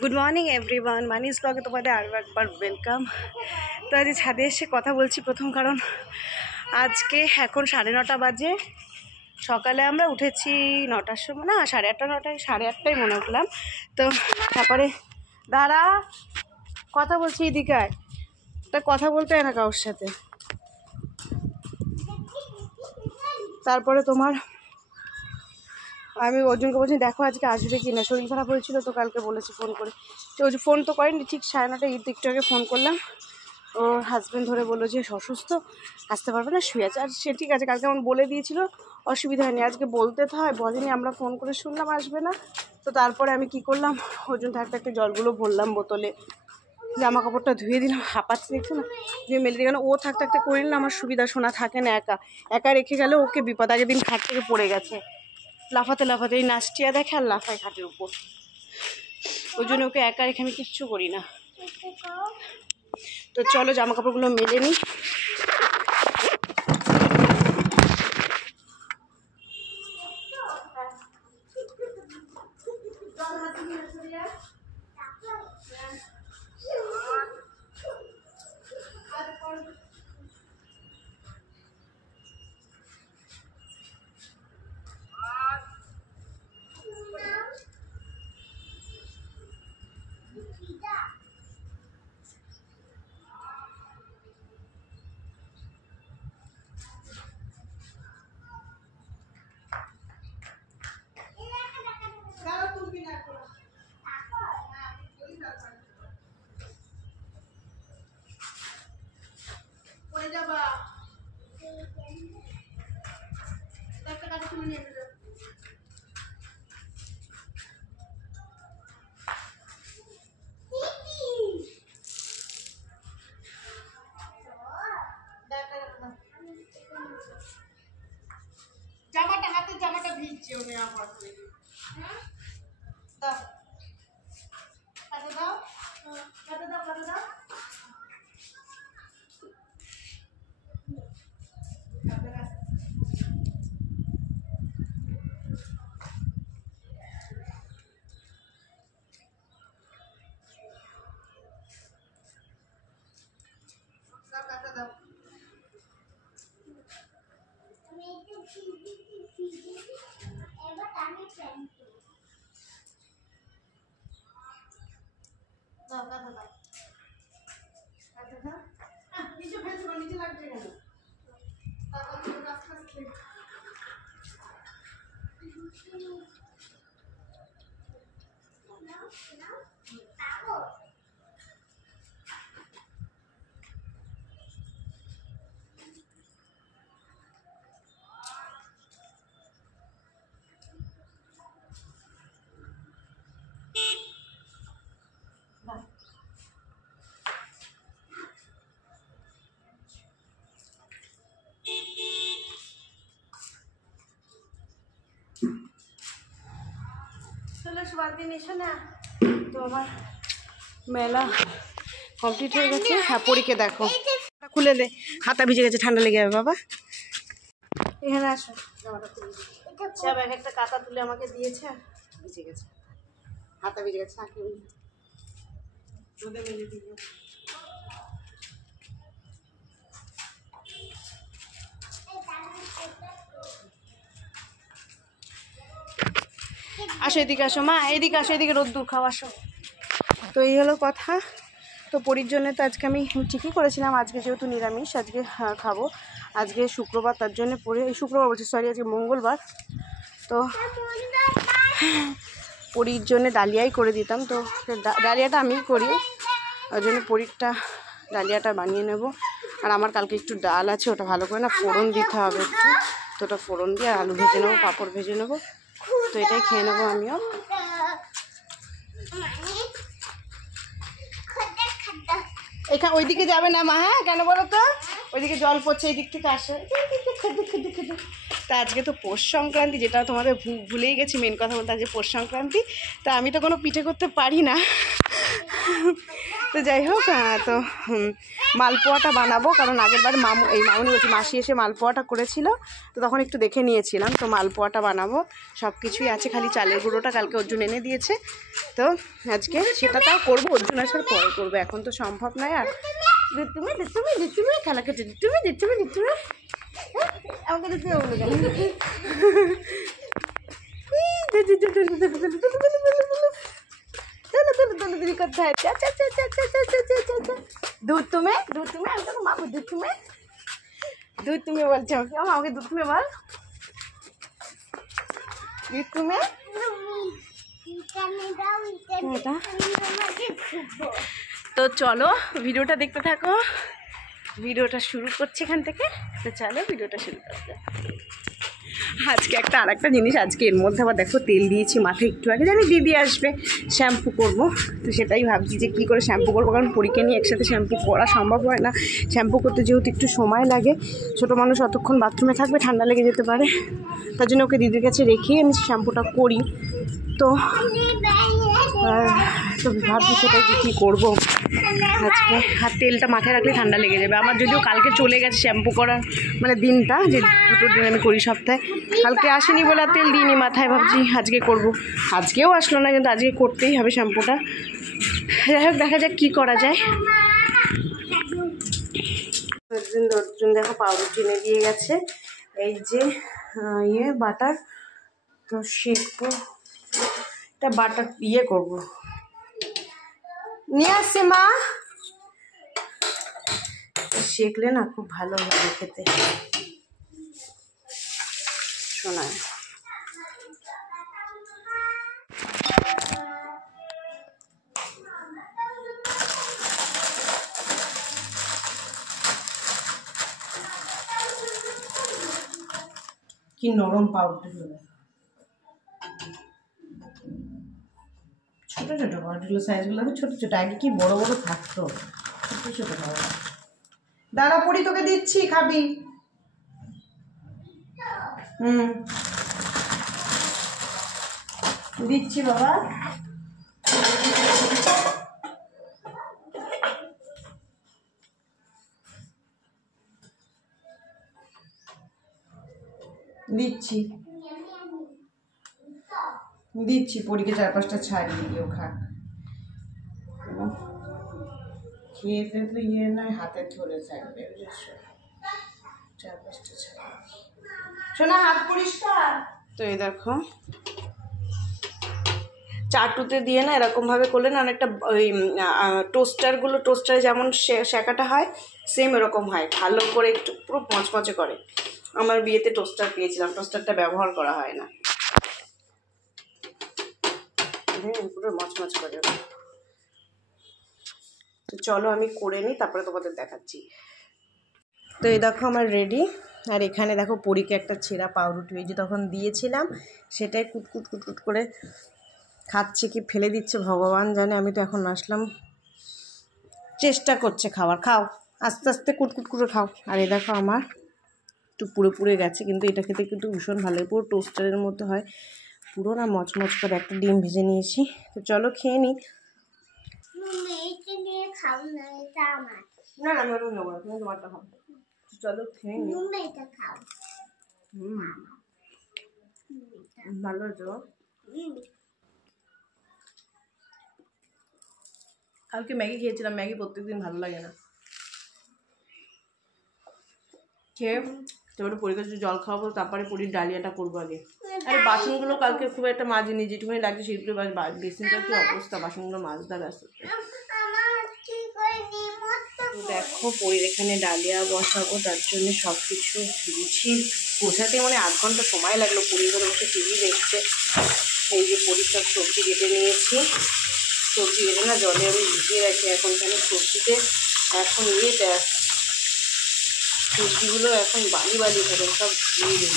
Good morning everyone, মানিস ব্লগে তোমাদের আরও একবার ওয়েলকাম। তো আজ ছাদে এসে কথা বলছি প্রথম কারণ আজকে এখন 9:30 বাজে। সকালে আমরা উঠেছি 9টার সময়, না 8:30 9টায় মনে উঠলাম। তো তারপরে দাঁড়া কথা বলছি, এদিকে আয়। তা কথা বলতে হয় না কারোর সাথে। তারপরে তোমার আমি অর্জুনকে বলছি দেখো আজকে আসবে কি না, শরীর খারাপ হয়েছিল তো কালকে বলেছি ফোন করে। তো ওই ফোন তো করেনি, ঠিক 9:30 একটু আগে ফোন করলাম। ওর হাজব্যান্ড ধরে বললো যে অসুস্থ, আসতে পারবে না, শুয়ে আছে। আর সে ঠিক আছে, কালকে আমার বলে দিয়েছিল, অসুবিধা হয়নি। আজকে বলতে তো হয়, বলেনি, আমরা ফোন করে শুনলাম আসবে না। তো তারপরে আমি কি করলাম, অর্জুন থাকতে থাকতে জলগুলো ভরলাম বোতলে, জামা কাপড়টা ধুয়ে দিলাম, হাঁপাচ্ছে দেখছো না, ধুয়ে মেলে দিয়ে গেল। ও থাকতে থাকতে করে নিলাম, আমার সুবিধা, শোনা থাকে না, একা একা রেখে গেলে ওকে বিপদ। আগের দিন খাট থেকে পড়ে গেছে লাফাতে লাফাতে, এই নাচটিয়া দেখে আর লাফায় খাটের উপর। ওই জন্য ওকে একা রেখে আমি কিচ্ছু করি না। তো চলো জামা কাপড়গুলো মেলে নিই। জামাটা, হাতের জামাটা ভিজছে, ওনে আমার দাও, কাটে দাও, কাটে দাও, কাটে দাও। নিচে ফেলছো না, নিচে লাগছে কেন? তারপর আস্তে আস্তে চলো বালতি এসো না। তো আমার মেলা কমপ্লিট হয়ে গেছে। হ্যাঁ পরীকে দেখো, খুলে দে, হাতা ভিজে গেছে, ঠান্ডা লেগে যাবে বাবা। এখানে আসো, জামাটা খুলে সব এক একটা কাতা তুলে আমাকে দিয়েছে, ভিজে গেছে, হাতা ভিজে গেছে। আসো এদিকে, আসো মা, এদিকে আসো, এদিকে রোদ্দুর খাও, আসো। তো এই হলো কথা। তো পরীর জন্য তো আজকে আমি ঠিকই করেছিলাম, আজকে যেহেতু নিরামিষ আজকে খাবো, আজকে শুক্রবার, তার জন্য পরে, শুক্রবার বলছি সরি, আজকে মঙ্গলবার। তো পরীর জন্য ডালিয়াই করে দিতাম, তো ডালিয়াটা আমিই করি, ওই জন্য পরীরটা ডালিয়াটা বানিয়ে নেব। আর আমার কালকে একটু ডাল আছে, ওটা ভালো করে না ফোড়ন দিতে হবে একটু, তো ওটা ফোড়ন দিয়ে আলু ভেজে নেবো, পাঁপড় ভেজে নেবো, তো এটাই খেয়ে নেবো আমিও। এখানে ওইদিকে যাবে না মা, হ্যাঁ কেন বলো তো, ওইদিকে জল পড়ছে, এই দিক থেকে আসে। তা আজকে তো পৌষ সংক্রান্তি, যেটা তোমাদের ভুলেই গেছি মেন কথা বলতে, আজকে পৌষ সংক্রান্তি। তা আমি তো কোনো পিঠে করতে পারি না, তো যাই হোক, তো মালপোয়াটা বানাবো, কারণ আগের বার মামুনি বলছি মাসি এসে মালপোয়াটা করেছিল, তো তখন একটু দেখে নিয়েছিলাম। তো মালপোয়াটা বানাবো, সব কিছুই আছে, খালি চালের গুঁড়োটা কালকে অর্জুন এনে দিয়েছে। তো আজকে সেটা তাও করবো, অর্জুন আসার পরে করবো, এখন তো সম্ভব নয়। আর তুমি খেলা কেটে তুমি আমাকে দেখতে বলো কেন? কোথায় দুধ তুমি আমি তো মামু দুধ তুমি বলছো আমাকে দুধ তুমি বল, দুধ তুমি। তো চলো ভিডিওটা দেখতে থাকো, ভিডিওটা শুরু করছি এখান থেকে। তো চলো ভিডিওটা শুরু করতে। আজকে আরেকটা জিনিস, আজকে এর মধ্যে আবার দেখো তেল দিয়েছি মাথায় একটু আগে, জানি দিদি আসবে শ্যাম্পু করব, তো সেটাই ভাবছি যে কী করে শ্যাম্পু করবো, কারণ পরীকে নিয়ে একসাথে শ্যাম্পু করা সম্ভব হয় না। শ্যাম্পু করতে যেহেতু একটু সময় লাগে, ছোটো মানুষ অতক্ষণ বাথরুমে থাকবে, ঠান্ডা লেগে যেতে পারে, তার জন্য ওকে দিদির কাছে রেখেই আমি শ্যাম্পুটা করি। তো ভাবছি সেটাই কী করবো আজকে। আর তেলটা মাথায় রাখলে ঠান্ডা লেগে যাবে আমার, যদিও কালকে চলে গেছে শ্যাম্পু করার মানে দিনটা, যে দুটো দিন আমি করি সপ্তাহে, কালকে আসেনি বলে আর তেল দিইনি মাথায়, ভাবছি আজকে করব। আজকেও আসলো না, কিন্তু আজকে করতেই হবে শ্যাম্পুটা। যাই হোক দেখা যাক কী করা যায়। অর্জুন দেখো পাউরুটি এনে দিয়ে গেছে, এই যে বাটার, তো শেখবো, এটা বাটার করবো, নিয়ে আসছে মা, শেখলে না খুব ভালো হবে খেতে। শোনায় কি নরম পাউডার হলো, ছোট ছোট পাউডার সাইজগুলো ছোট ছোট, আগে কি বড় বড় থাকতো, ছোট ছোট পাউডার। দাঁড়া পড়ি, তোকে দিচ্ছি, খাবি? দিচ্ছি বাবা। দিচ্ছি পরীকে 4-5টা ছাড়িয়ে দিও, খাক। খেয়েতে তো নয়, হাতে ধরে থাকবে, 4-5টা ছাড়িয়ে। শোনা হাত পরিষ্কার। তো এই দেখো চাটুতে দিয়ে না এরকমভাবে করলে না অনেকটা ওই টোস্টারে যেমন শেখাটা হয়, সেম এরকম হয়, ভালো করে একটু পুরো মচমচে করে। আমার বিয়েতে টোস্টার পেয়েছিলাম, টোস্টারটা ব্যবহার করা হয় না, পুরো মচমচ করে। তো চলো আমি করে নিই, তারপরে তোমাদের দেখাচ্ছি। তো এই দেখো আমার রেডি। আর এখানে দেখো পরীকে একটা ছেঁড়া পাউরুটি, ওই যে তখন দিয়েছিলাম সেটাই কুটকুট করে খাচ্ছে, কি ফেলে দিচ্ছে ভগবান জানে। আমি তো এখন আসলাম, চেষ্টা করছে খাওয়ার, খাও আস্তে আস্তে কুটকুট করে খাও। আর এই দেখো আমার একটু পুড়ে গেছে, কিন্তু এটা খেতে কিন্তু ভীষণ ভালো, পুরো টোস্টারের মতো হয়, পুরো না মচমচ করে। একটা ডিম ভেজে নিয়েছি, তো চলো খেয়ে নিই। না আমি ওটা নেবো না, তুমি তোমারটা খাও। চলো খেয়ে নিই। ভালো হয়েছে। কালকে ম্যাগি খেয়েছিলাম, ম্যাগি প্রত্যেকদিন ভালো লাগে না। খেয়ে তারপরে পরীক্ষা জল খাওয়াবো, তারপরে পরীর ডালিয়াটা করবো আগে। আরে বাসনগুলো কালকে খুব একটা মাজিনি, যেটুকুনি লাগছে সেগুলো বেসিনটা কি অবস্থা, বাসনগুলো মাজতে ব্যস্ত। দেখো পরীর এখানে ডালিয়া বসাবো, তার জন্য সব কিছু গোছাতে মানে 8 ঘন্টা সময় লাগলো। পরী ঘরে বসে টিভি দেখছে। এই যে পরীর সব সবজি কেটে নিয়েছি, সবজি কেটে না জলে আমি ভিজিয়ে রাখি, এখন কেন সবজিতে এখন সবজিগুলো এখন বালি ধরে সব ধুয়ে দিই।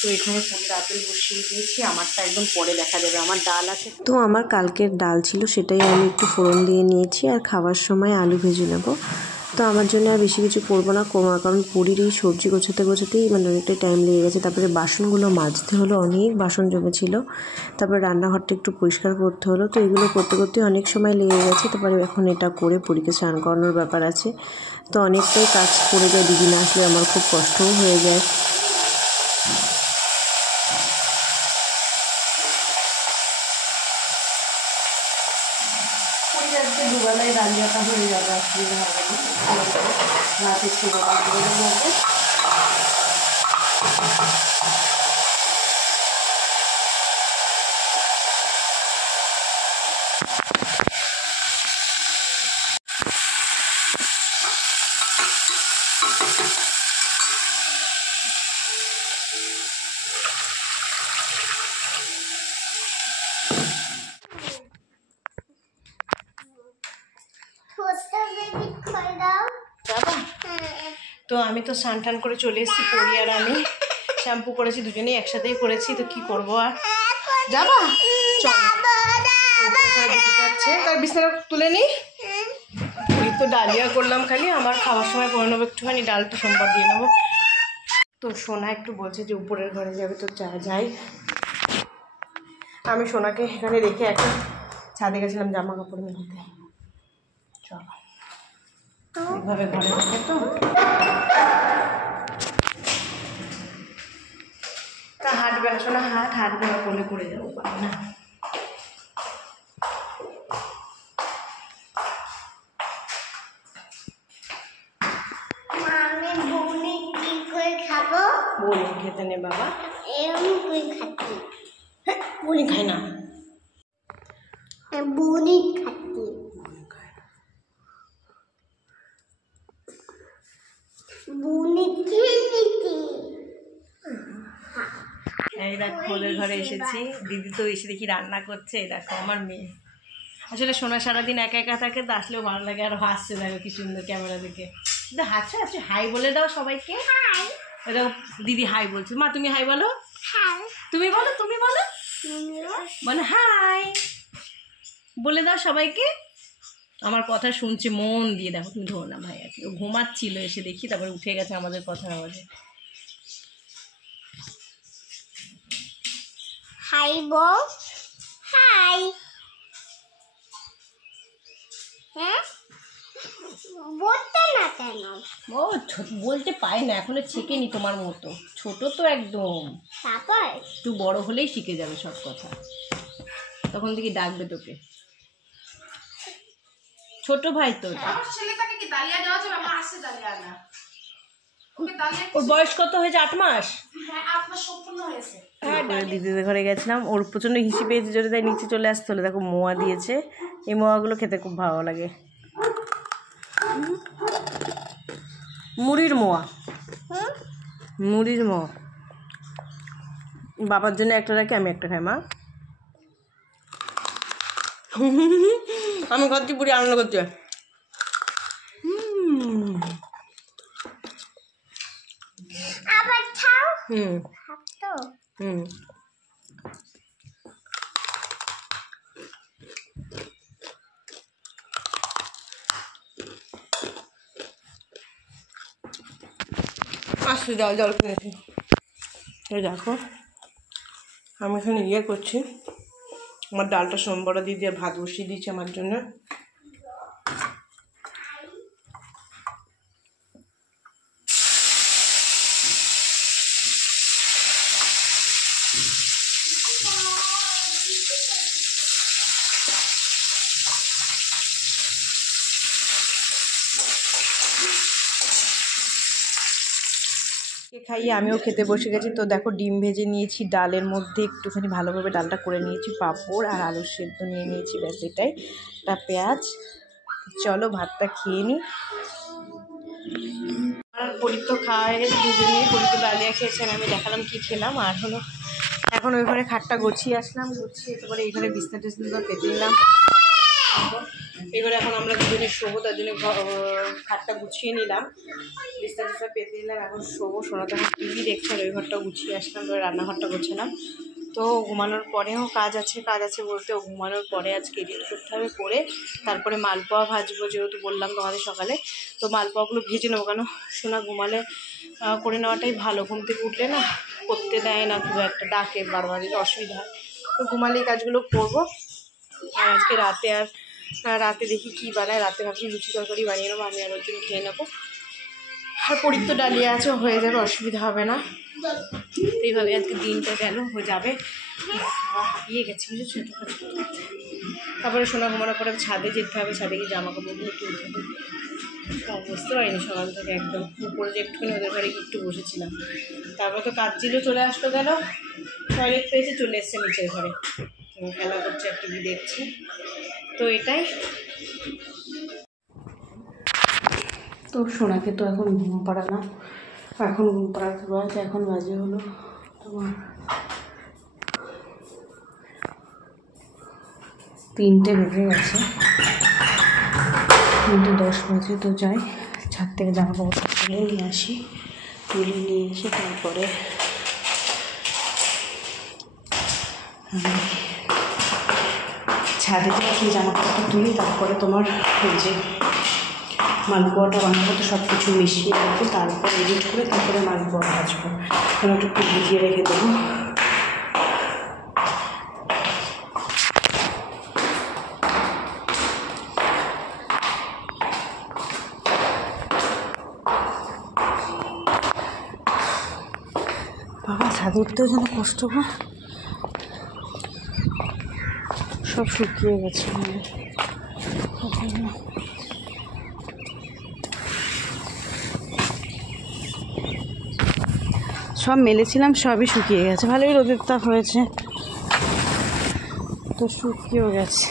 তো এখানে পরীর আপেল বসিয়ে দিয়েছি, আমারটা একদম পরে দেখা যাবে। আমার ডাল আছে, তো আমার কালকের ডাল ছিল, সেটাই আমি একটু ফোড়ন দিয়ে নিয়েছি, আর খাওয়ার সময় আলু ভেজে নেব। তো আমার জন্য আর বেশি কিছু করবো না, কারণ পুরীর এই সবজি গোছাতে গোছাতেই মানে অনেকটাই টাইম লেগে গেছে। তারপরে বাসনগুলো মাজতে হলো, অনেক বাসন জমেছিল। তারপরে রান্নাঘরটা একটু পরিষ্কার করতে হলো। তো এগুলো করতে করতে অনেক সময় লেগে গেছে। তারপরে এখন এটা করে পুরীকে স্নান করানোর ব্যাপার আছে। তো অনেকটাই কাজ করে যায়, দিদি না আসলে আমার খুব কষ্টও হয়ে যায়। দুবেলায় ডালিয়াটা হয়ে যাবে, অসুবিধা হবে না। রাতে ছিল মধ্যে তো আমি তো স্নান টান করে চলে এসেছি, পরি আর আমি শ্যাম্পু করেছি, দুজনেই একসাথেই করেছি। তো কি করবো আর, যাবা চল যাচ্ছে। তার বিছানা তুলে নিই। পুরি তো ডালিয়া করলাম, খালি আমার খাওয়ার সময় করে নেবো একটুখানি, ডালটা সোমবার দিয়ে নেবো। তো সোনা একটু বলছে যে উপরের ঘরে যাবে, তো যাই। আমি সোনাকে এখানে রেখে একটা ছাদে গেছিলাম জামা কাপড় মেলাতে। চলো এইভাবে ঘরে থাকে তো তা হাঁটবে না সোনা, হাঁটবে না, কোলে পড়ে যাবো, পারি না। বলি খেতে নে বাবা, বলি খাই না, বুনি খাচ্ছি, বুনি খেয়েছি। এই দেখো ওদের ঘরে এসেছি, দিদি তো এসে দেখি রান্না করছে। দেখো আমার মেয়ে, আসলে সোনা সারাদিন একা একা থাকে তো আসলেও ভালো লাগে, আর হাসছে দেখো কি সুন্দর ক্যামেরা দেখে। কিন্তু হাসছে হাসছে, হাই বলে দাও সবাইকে। দেখো দিদি হাই বলছে, মা তুমি হাই বলো, তুমি বলো, তুমি বলো, বলো হাই বলে দাও সবাইকে। আমার কথা শুনছে মন দিয়ে, দেখো তুমি ধরো না ভাই, আর কি ও ঘুমাচ্ছিল, এসে দেখি তারপরে উঠে গেছে আমাদের কথার আওয়াজে। হাই বল, হাই। হ্যাঁ বলতে না কেন? ও বলতে পাই না, এখনো শেখেনি তোমার মতো, ছোট তো একদম। তারপর একটু বড় হলেই শিখে যাবে সব কথা, তখন থেকে ডাকবে তোকে, ছোট ভাই তো। ওর বয়স কত হয়েছে? 8 মাস। দিদিদের ঘরে গেছিলাম, ওর প্রচন্ড হিসি পেয়েছে, জোরে তাই নিচে চলে আসতে হলো। দেখো মোয়া দিয়েছে, এই মোয়াগুলো খেতে খুব ভালো লাগে, মুড়ির মোয়া, মুড়ির মোয়া। বাবার জন্য একটা রাখি, আমি একটা খাই। মা আমি খাচ্ছি, পুরি আনন্দ করছি। আবার খাও। হুম তো হুম আসলে জল কিনেছি। এই দেখো আমি এখানে ইয়ে করছি, আমার ডালটা সোমবারে দিয়ে দিয়ে ভাত বসিয়ে দিয়েছি আমার জন্য। খাইয়ে আমিও খেতে বসে গেছি। তো দেখো ডিম ভেজে নিয়েছি, ডালের মধ্যে একটুখানি ভালোভাবে ডালটা করে নিয়েছি, পাঁপড় আর আলুর সেদ্ধ নিয়ে নিয়েছি, ব্যাস এটাই, একটা পেঁয়াজ। চলো ভাতটা খেয়ে নিই। আর পরীর তো খাওয়া হয়ে গেছে, দুজনেই পরী তো ডালিয়া খেয়েছেন, আমি দেখালাম কি খেলাম। আর হলো এখন ওই ঘরে খাটটা গুছিয়ে আসলাম, গুছিয়ে তারপরে এই ঘরে বিছনা টিছনা পেতে নিলাম। এবারে এখন আমরা দুজনে শোবো, তার জন্য খাটটা গুছিয়ে নিলাম, বিছনা টিছনা পেতে নিলাম, এখন শোবো। সোনা তখন টিভি দেখছে, আর ওই ঘরটা গুছিয়ে আসলাম, তারপরে রান্নাঘরটা গোছালাম। তো ঘুমানোর পরেও কাজ আছে বলতে ও ঘুমানোর পরে আজকে এডিট করতে হবে, করে তারপরে মালপোয়া ভাজবো, যেহেতু বললাম তোমাদের সকালে। তো মালপোয়াগুলো ভেজে নেবো, কেন সোনা ঘুমালে করে নেওয়াটাই ভালো। ঘুম থেকে উঠলে না করতে দেয় না, খুব একটা ডাকে বারবার, অসুবিধা হয়। তো ঘুমালে এই কাজগুলো করবো। আর আজকে রাতে দেখি কি বানায়। রাতে ভাবছি লুচি তরকারি বানিয়ে নেবো, আমি আর ওর জন্য খেয়ে নেবো। আর পরীর তো ডালিয়া আছে, হয়ে যাবে, অসুবিধা হবে না। এইভাবে আজকে দিনটা গেল, হয়ে যাবে। ইয়ে গেছি বুঝেছো, ছোটো তারপরে সোনা ঘুমানোর পরে ছাদে যেতে হবে, ছাদে গিয়ে জামা কাপড়গুলো তুলতে হবে। বুঝতে পারিনি সকাল থেকে একদম, উপরে যে একটুখানি ওদের ঘরে একটু বসেছিলাম। তারপর তো কাজ ছিল, চলে আসলো, গেল টয়লেট পেয়েছে, চলে এসছে নিচের ঘরে, খেলা করছে, টিভি দেখছে। তো এটাই। তো সোনাকে তো এখন ঘুম পাড়ালাম, এখন ঘুম পাড়াতে বাজে, এখন বাজে হলো তোমার 3টে বেজে গেছে, 3:10 বাজে। তো যাই ছাদ থেকে জামা কাপড় তুলে নিয়ে আসি, তুলে নিয়ে এসে তারপরে ছাদে থেকে জামা কাপড় তুলি, তারপরে তোমার যে মালপোয়াটা বানাবো, তো সব কিছু মিশিয়ে রাখবো, তারপর এডিট করে তারপরে মালপোয়া ভাজবো। কারণ একটু ভিজিয়ে রেখে দেবো। বাবা ছাদে উঠতেও যেন কষ্ট হয়, সব শুকিয়ে গেছে। সব মেলেছিলাম, সবই শুকিয়ে গেছে, ভালোই রোদের তাপ হয়েছে, তো শুকিয়েও গেছে।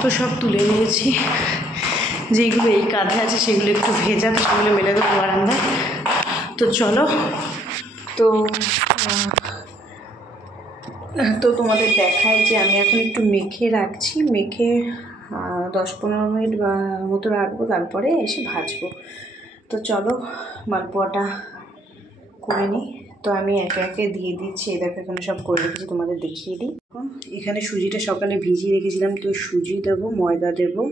তো সব তুলে নিয়েছি, যেগুলো এই কাঁধে আছে সেগুলো একটু ভেজা, তো সেগুলো মেলে দেবো বারান্দায়। তো চলো, তো তোমাদের দেখাই যে আমি এখন একটু মেখে রাখছি, মেখে 10-15 মিনিট মতো রাখবো, তারপরে এসে ভাজবো। তো চলো মালপোয়াটা করে নিই। তো আমি একে একে দিয়ে দিচ্ছি, এই দেখো এখানে সব করে রেখেছি, তোমাদের দেখিয়ে দিই। এখানে সুজিটা সকালে ভিজিয়ে রেখেছিলাম, তো সুজি দেবো, ময়দা দেবো।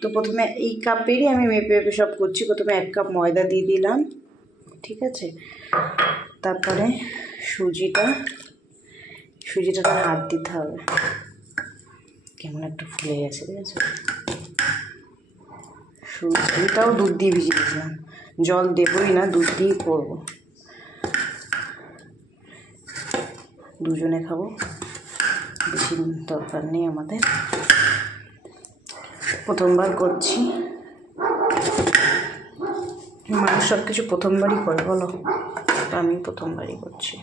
তো প্রথমে এই কাপেরই আমি মেপে মেপে সব করছি। প্রথমে 1 কাপ ময়দা দিয়ে দিলাম, ঠিক আছে। তারপরে সুজিটা হাত দিতে হবে, কেমন একটু ফুলে গেছে, ঠিক আছে। সুজিটাও দুধ দিয়ে ভিজিয়ে দিয়েছিলাম, জল দেবই না, দুধ দিয়েই করবো, দুজনে খাবো, বেশি দরকার নেই আমাদের। প্রথমবার করছি, মানুষ সব কিছু প্রথমবারই করে বলো, আমি প্রথমবারই করছি।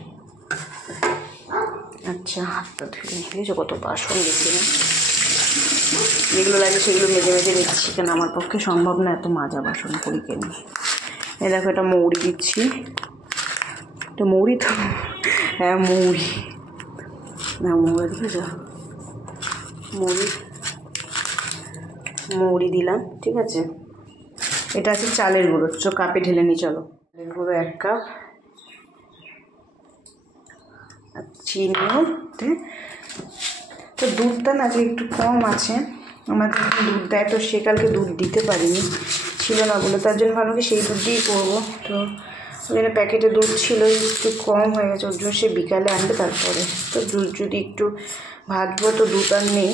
আচ্ছা, হাতটা ধুয়ে নিয়েছো, কত বাসন দেখি না, যেগুলো লাগে সেগুলো মেজে মেজে নিচ্ছি, কেন আমার পক্ষে সম্ভব না এত মাজা বাসন করি কেন। এই দেখো এটা মৌরি দিচ্ছি, এটা মৌরি তো, হ্যাঁ মৌরি, না মৌরি দেখেছ, মৌরি দিলাম, ঠিক আছে। এটা আছে চালের গুঁড়ো, কাপে ঢেলে নিই, চলো। চালের গুঁড়ো 1 কাপ, আর চিনিও। তো দুধটা না যে একটু কম আছে, আমাদের দুধ দেয়, তো সে কালকে দুধ দিতে পারিনি, ছিল না বলে, তার জন্য ভালো কি সেই দুধ দিয়েই করবো। তো ওখানে প্যাকেটে দুধ ছিল, একটু কম হয়ে গেছে, ওর জন্য সে বিকালে আনবে তারপরে। তো দুধ যদি একটু ভাজবো, তো দুধ আর নেই,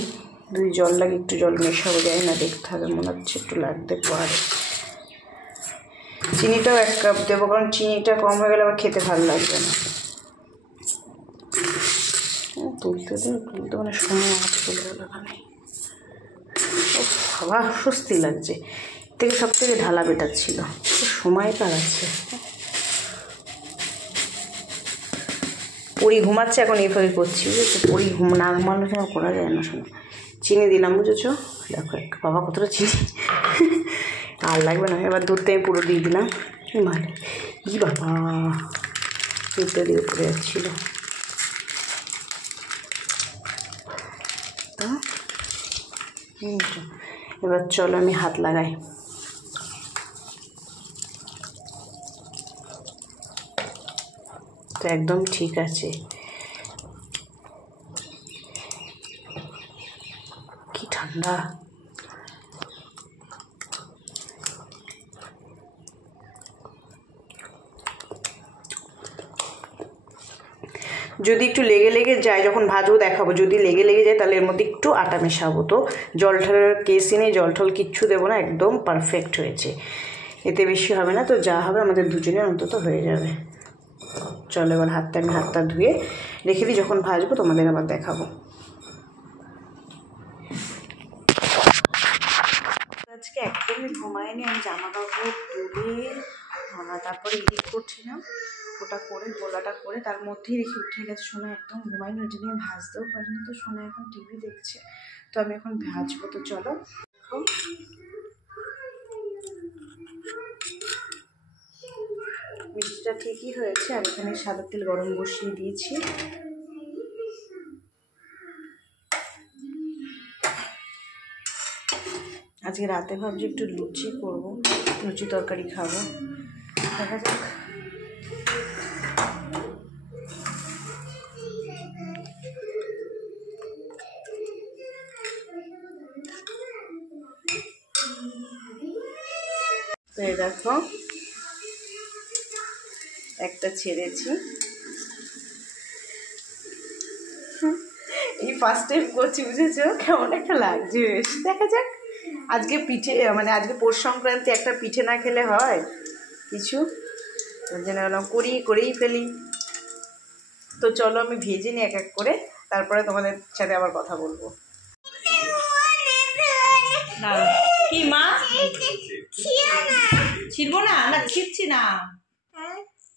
যদি জল লাগে একটু জল মেশাবো, যায় না, দেখতে হবে, মনে হচ্ছে একটু লাগতে পারে। চিনিটাও 1 কাপ দেবো, কারণ চিনিটা কম হয়ে গেলে আবার খেতে ভালো লাগবে না। তুলতে মানে সময় আমার চলে গেল এখানে, বাবা স্বস্তি লাগছে, সব থেকে ঢালা বেটার ছিল, সময় কাটাচ্ছে। পরি ঘুমাচ্ছে, এখন এই ফাঁকে করছি, বুঝেছো? পরি না ঘুমানো কেন করা যায় না। শোনো, চিনি দিলাম, বুঝেছো? দেখো বাবা কতটা চিনি, আর লাগবে না। এবার দুধটা আমি পুরো দিয়ে দিলাম। মানে কি বাবা, দুধটা দিয়ে পড়ে যাচ্ছিলো। এবার চলো আমি হাত লাগাই। তো একদম ঠিক আছে। কি ঠান্ডা। যদি একটু লেগে লেগে যায় যখন ভাজবো দেখাবো, যদি লেগে লেগে যায় তাহলে এর মধ্যে একটু আটা মেশাবো। তো জল ঠলের কেসই নেই, জল ঠল কিচ্ছু দেবো না, একদম পারফেক্ট হয়েছে। এতে বেশি হবে না, তো যা হবে আমাদের দুজনের অন্তত হয়ে যাবে। চলো এবার আমি হাতটা ধুয়ে রেখে দিই, যখন ভাজবো তোমাদের আবার দেখাবো। আজকে একদমই ঘুমায়নি, আমি জামা কাপড় তুলে তারপরে এডিট করছিলাম, ওটা করে গোলাটা করে তার মধ্যেই রেখে উঠে গেছে। সোনা একদম ঘুমায়নি, ওই জন্য আমি ভাজতেও পারিনি। তো সোনা এখন টিভি দেখছে, তো আমি এখন ভাজবো। তো চলো দেখো, মিষ্টিটা ঠিকই হয়েছে। আর এখানে সাদা তেল গরম বসিয়ে দিয়েছি। আজকে রাতে ভাবছি একটু লুচি করবো, লুচি তরকারি খাবো, দেখা যাক। তো এই দেখো একটা ছেড়েছি, এই ফার্স্ট টাইম করছি, বুঝেছো? কেমন একটা লাগছে বেশ, দেখা যাক। আজকে পিঠে মানে আজকে পৌষ সংক্রান্তি, একটা পিঠে না খেলে হয় কিছু, ওই জন্য বললাম করেই ফেলি। তো চলো আমি ভেজে নিই এক এক করে, তারপরে তোমাদের সাথে আবার কথা বলবো। কি মা, ছিড়বো না? না ছিড়ছি না,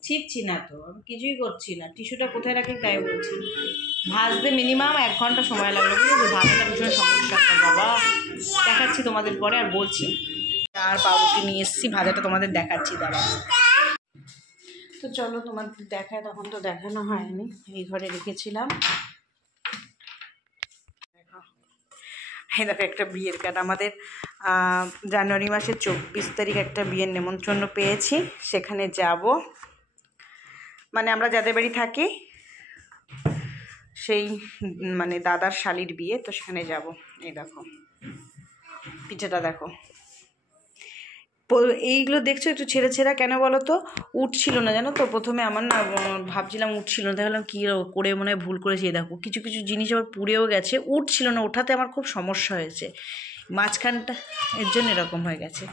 ছিড়ছি না, তো আমি কিছুই করছি না। টিস্যুটা কোথায় রাখি তাই বলছি। ভাজতে মিনিমাম 1 ঘন্টা সময় লাগলো, বুঝেছো? ভাজটা ভীষণ সমস্যা বাবা, দেখাচ্ছি তোমাদের পরে। আর বলছি আর পাউরুটি নিয়ে এসেছি, ভাজাটা তোমাদের দেখাচ্ছি, দাঁড়াও। তো চলো তোমাদের দেখায়, তখন তো দেখানো হয়নি, এই ঘরে রেখেছিলাম। এই দেখো একটা বিয়ের কার্ড, আমাদের জানুয়ারি মাসের 24 তারিখ একটা বিয়ের নেমন্ত্রণ পেয়েছি, সেখানে যাব। মানে আমরা যাদের বাড়ি থাকি সেই মানে দাদার শালির বিয়ে, তো সেখানে যাব। এই দেখো পিঠেটা দেখো, এইগুলো দেখছো একটু ছেঁড়া ছেঁড়া কেন বলো তো? উঠছিল না, জানো তো? প্রথমে আমার না ভাবছিলাম উঠছিল না, দেখলাম কী করে মনে হয় ভুল করেছি। দেখো কিছু কিছু জিনিস আবার পুড়েও গেছে, উঠছিল না, ওঠাতে আমার খুব সমস্যা হয়েছে মাঝখানটা, এর জন্য এরকম হয়ে গেছে।